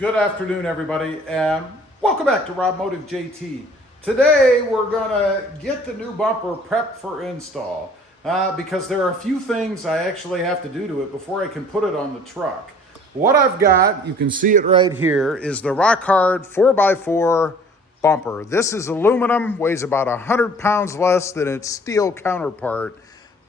Good afternoon, everybody, and welcome back to Rob Motive JT. Today, we're gonna get the new bumper prepped for install because there are a few things I actually have to do to it before I can put it on the truck. What I've got, you can see it right here, is the rock hard 4x4 bumper. This is aluminum, weighs about 100 pounds less than its steel counterpart,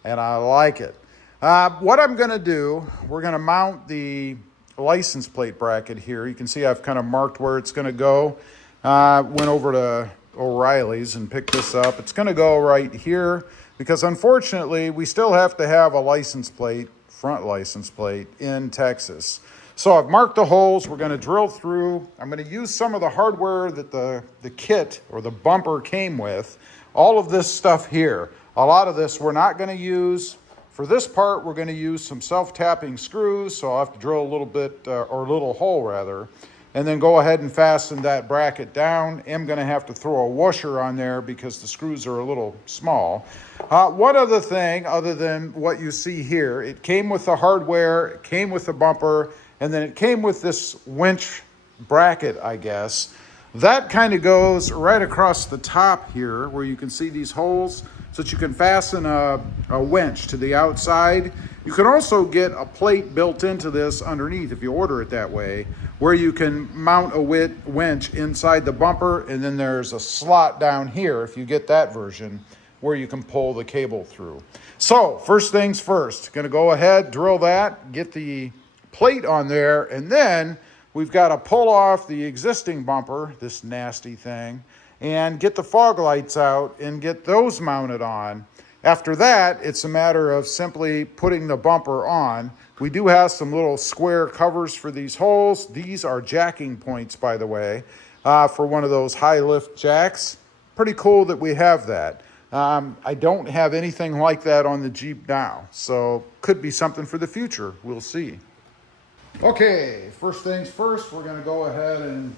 and I like it. What I'm gonna do, we're gonna mount the license plate bracket here. You can see I've kind of marked where it's going to go. Went over to O'Reilly's and picked this up. It's going to go right here because unfortunately we still have to have a license plate, front license plate in Texas. So I've marked the holes. We're going to drill through. I'm going to use some of the hardware that the kit or the bumper came with. All of this stuff here. A lot of this we're not going to use. For this part, we're going to use some self-tapping screws, so I'll have to drill a little bit, or a little hole rather, and then go ahead and fasten that bracket down. I'm going to have to throw a washer on there because the screws are a little small. One other thing, other than what you see here, it came with the hardware, it came with the bumper, and then it came with this winch bracket, I guess. That kind of goes right across the top here where you can see these holes, so that you can fasten a winch to the outside. You can also get a plate built into this underneath if you order it that way, where you can mount a winch inside the bumper, and then there's a slot down here, if you get that version, where you can pull the cable through. So, first things first, gonna go ahead, drill that, get the plate on there, and then we've got to pull off the existing bumper, this nasty thing, and get the fog lights out and get those mounted on. After that, it's a matter of simply putting the bumper on. We do have some little square covers for these holes. These are jacking points, by the way, for one of those high lift jacks. Pretty cool that we have that. I don't have anything like that on the Jeep now, so could be something for the future. We'll see. Okay, first things first, we're gonna go ahead and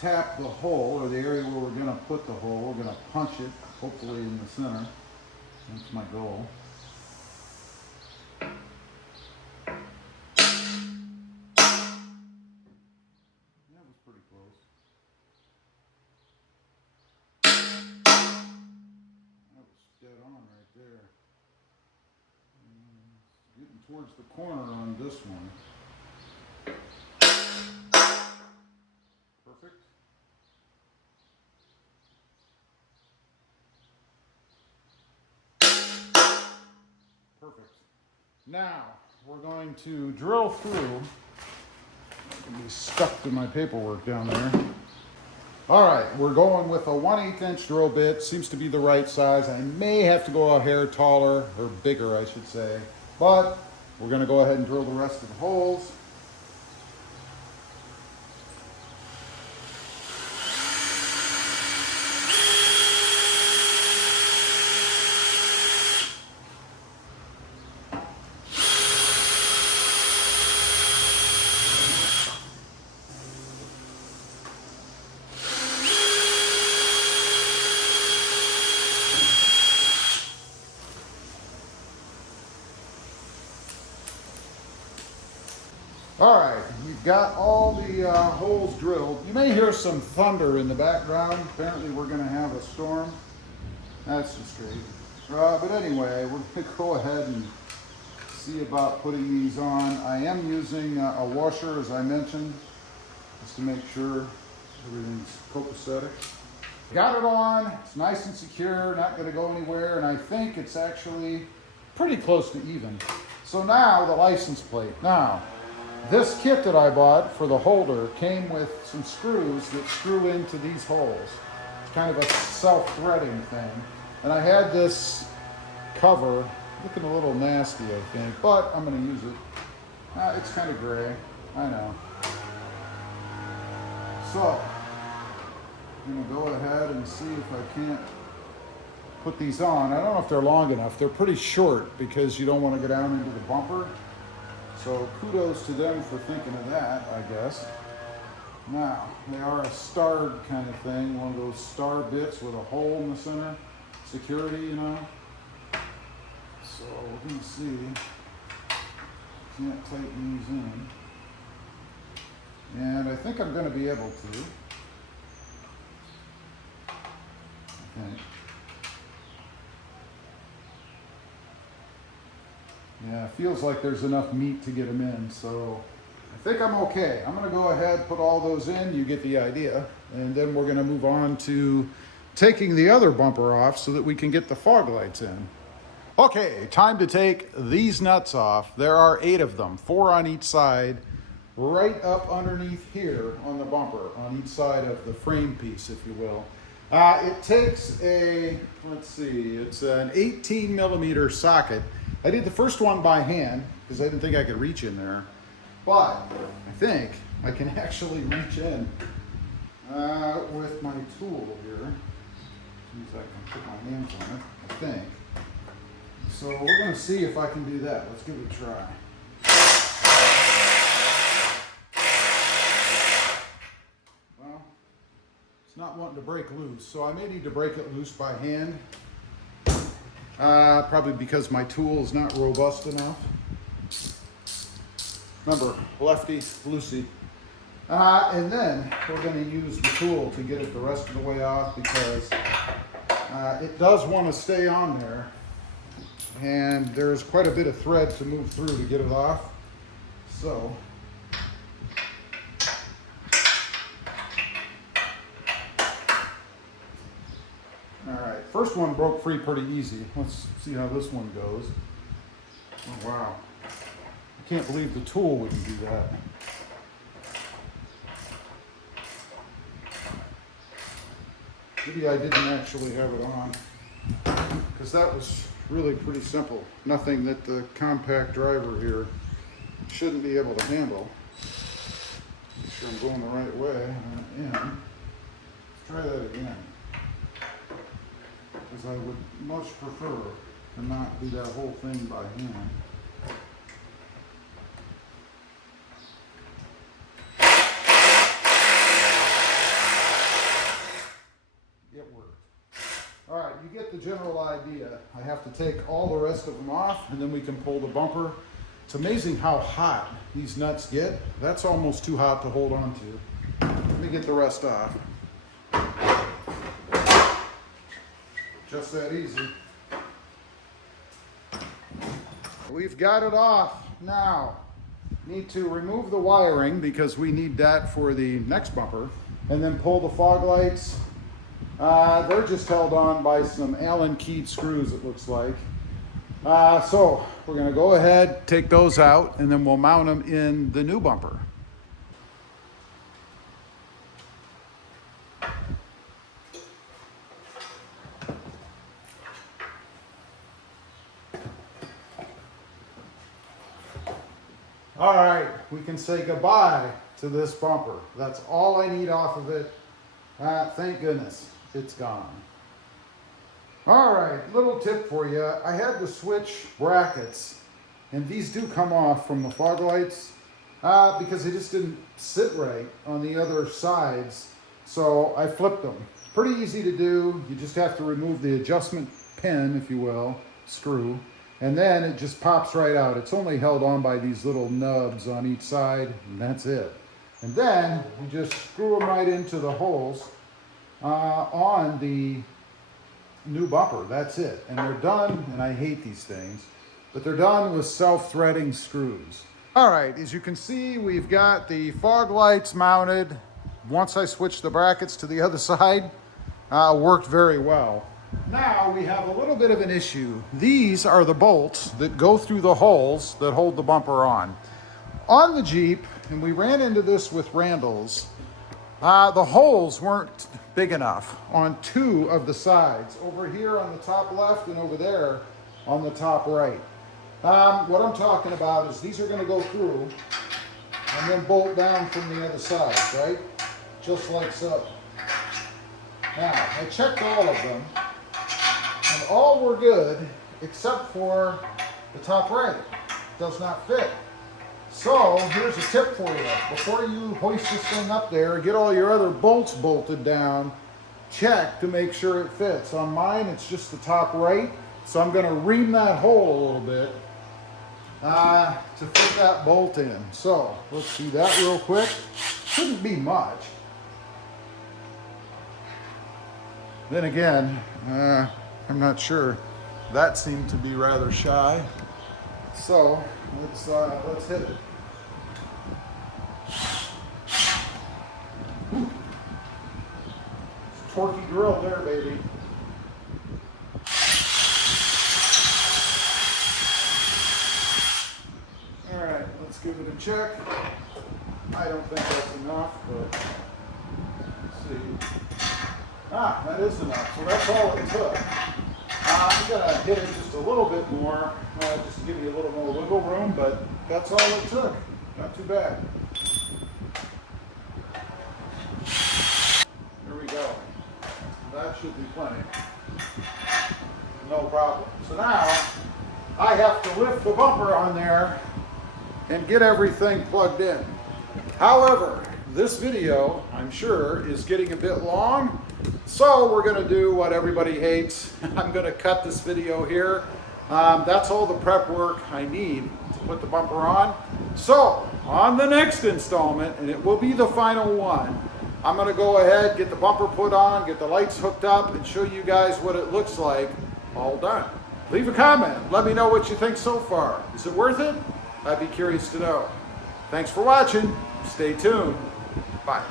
tap the hole, or the area where we're going to put the hole. We're going to punch it, hopefully in the center. That's my goal. That was pretty close. That was dead on right there. Getting towards the corner on this one. Perfect. Perfect. Now, we're going to drill through. I'm going to be stuck to my paperwork down there. All right, we're going with a 1/8 inch drill bit. Seems to be the right size. I may have to go a hair taller, or bigger, I should say. But we're going to go ahead and drill the rest of the holes. All right, we've got all the holes drilled. You may hear some thunder in the background. Apparently we're going to have a storm. That's just great. But anyway, we're going to go ahead and see about putting these on. I am using a washer, as I mentioned, just to make sure everything's copacetic. Got it on. It's nice and secure, not going to go anywhere, and I think it's actually pretty close to even. So now the license plate. Now, this kit that I bought for the holder came with some screws that screw into these holes. It's kind of a self-threading thing. And I had this cover, looking a little nasty, I think, but I'm going to use it. It's kind of gray, I know. So, I'm going to go ahead and see if I can't put these on. I don't know if they're long enough. They're pretty short because you don't want to go down into the bumper. So kudos to them for thinking of that, I guess. Now, they are a starred kind of thing, one of those star bits with a hole in the center. Security, you know. So we're going to see. Can't tighten these in. And I think I'm going to be able to. Okay. Yeah, it feels like there's enough meat to get them in, so I think I'm okay. I'm going to go ahead, put all those in, you get the idea, and then we're going to move on to taking the other bumper off so that we can get the fog lights in. Okay, time to take these nuts off. There are 8 of them, 4 on each side, right up underneath here on the bumper, on each side of the frame piece, if you will. It takes a, let's see, it's an 18 millimeter socket. I did the first one by hand because I didn't think I could reach in there, but I think I can actually reach in with my tool here. Seems like I can put my hands on it, I think. So we're going to see if I can do that. Let's give it a try. Well, it's not wanting to break loose, so I may need to break it loose by hand. Probably because my tool is not robust enough. Remember, lefty, loosey. And then we're going to use the tool to get it the rest of the way off because it does want to stay on there. And there's quite a bit of thread to move through to get it off. So, all right, first one broke free pretty easy. Let's see how this one goes. Oh, wow. I can't believe the tool wouldn't do that. Maybe I didn't actually have it on, because that was really pretty simple. Nothing that the compact driver here shouldn't be able to handle. Make sure I'm going the right way. I am. Let's try that again. Because I would much prefer to not do that whole thing by hand. It worked. All right, you get the general idea. I have to take all the rest of them off, and then we can pull the bumper. It's amazing how hot these nuts get. That's almost too hot to hold on to. Let me get the rest off. Just that easy. We've got it off. Now, need to remove the wiring because we need that for the next bumper, and then pull the fog lights. They're just held on by some Allen keyed screws, it looks like. So we're going to go ahead, take those out, and then we'll mount them in the new bumper. All right, we can say goodbye to this bumper. That's all I need off of it. Thank goodness it's gone. All right, little tip for you. I had to switch brackets, and these do come off from the fog lights because they just didn't sit right on the other sides. So I flipped them. It's pretty easy to do. You just have to remove the adjustment pin, if you will, screw, and then it just pops right out. It's only held on by these little nubs on each side, and that's it. And then you just screw them right into the holes on the new bumper. That's it. And they're done, and I hate these things, but they're done with self-threading screws. All right, as you can see, we've got the fog lights mounted. Once I switched the brackets to the other side, worked very well. Now we have a little bit of an issue. These are the bolts that go through the holes that hold the bumper on. On the Jeep, and we ran into this with Randall's, the holes weren't big enough on 2 of the sides, over here on the top left and over there on the top right. What I'm talking about is these are going to go through and then bolt down from the other side, right? Just like so. Now, I checked all of them, and all were good except for the top right. It does not fit. So here's a tip for you. Before you hoist this thing up there, get all your other bolts bolted down, check to make sure it fits. On mine, it's just the top right, so I'm going to ream that hole a little bit to fit that bolt in. So let's do that real quick. Shouldn't be much. Then again, I'm not sure. That seemed to be rather shy. So let's hit it. Ooh. Torquey drill there, baby. All right, let's give it a check. I don't think that's enough, but let's see. That is enough. So that's all it took. I'm gonna hit it just a little bit more, just to give you a little more wiggle room, but that's all it took. Not too bad. There we go. That should be plenty. No problem. So now I have to lift the bumper on there and get everything plugged in. However, this video, I'm sure, is getting a bit long, so we're going to do what everybody hates. I'm going to cut this video here. That's all the prep work I need to put the bumper on. So, on the next installment, and it will be the final one, I'm going to go ahead, get the bumper put on, get the lights hooked up, and show you guys what it looks like all done. Leave a comment. Let me know what you think so far. Is it worth it? I'd be curious to know. Thanks for watching. Stay tuned. Bye.